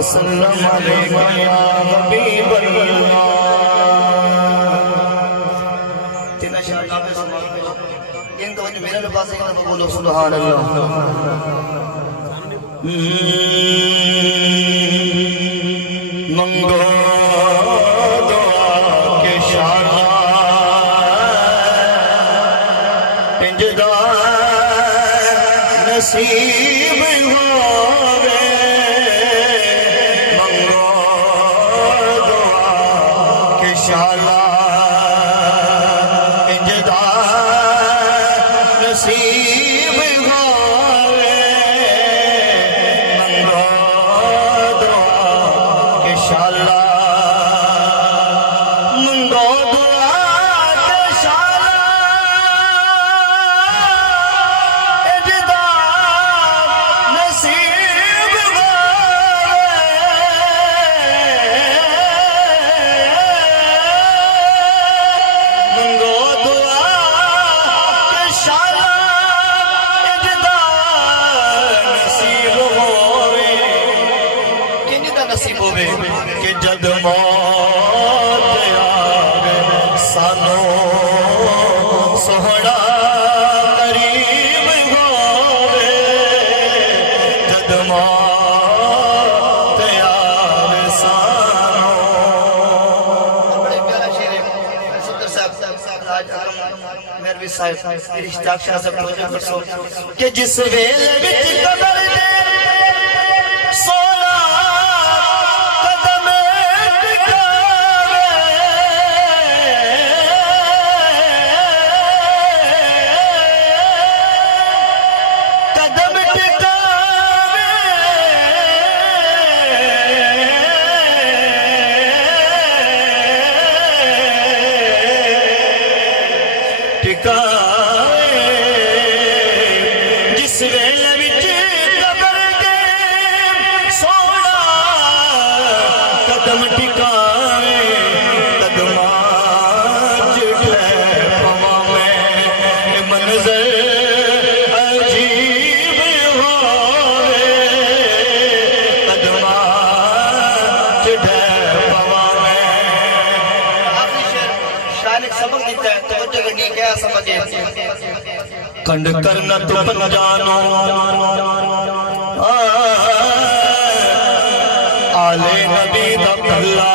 वसल्लम अलैका या हबीब अल्लाह। तीन शब्द पे समाप्त इनका वजह मेरे पास है तो बोलो सुभान अल्लाह। मंगो दुआ के शाना इंजदा नसीब होवे। मंगो दुआ के शाना इंजदा नसीब होवे। मंगो दुआ के शाला मंगो दुआ के शाला इंजदा नसीब मंगो दुआ के शाला इंजदा नसीब होवे। किंजदा नसीब होवे कि जद मौत आवे सानू सोहना करीब होवे। जद मौत आवे सानू। बड़ा प्यारा शेर है सुंदर साहब आज आलम मेरवी साहब रिश्ताक्षर से तवज्जो करसो कि जिस वेले विच कबर दे सोना कदम टिकावे। कदम टिकावे टिकावे। जिस वेले विच कबर दे सोना कदम टिकावे। कदमां च ठहर पवां मैं मंज़र अजीब होवे। कदमां च ठहर पवां मैं। आखिरी शेर शायर ने सबक देता है तवज्जो करनी है क्या समझे। कंड करना तो बन जानो आले नबी दा भला।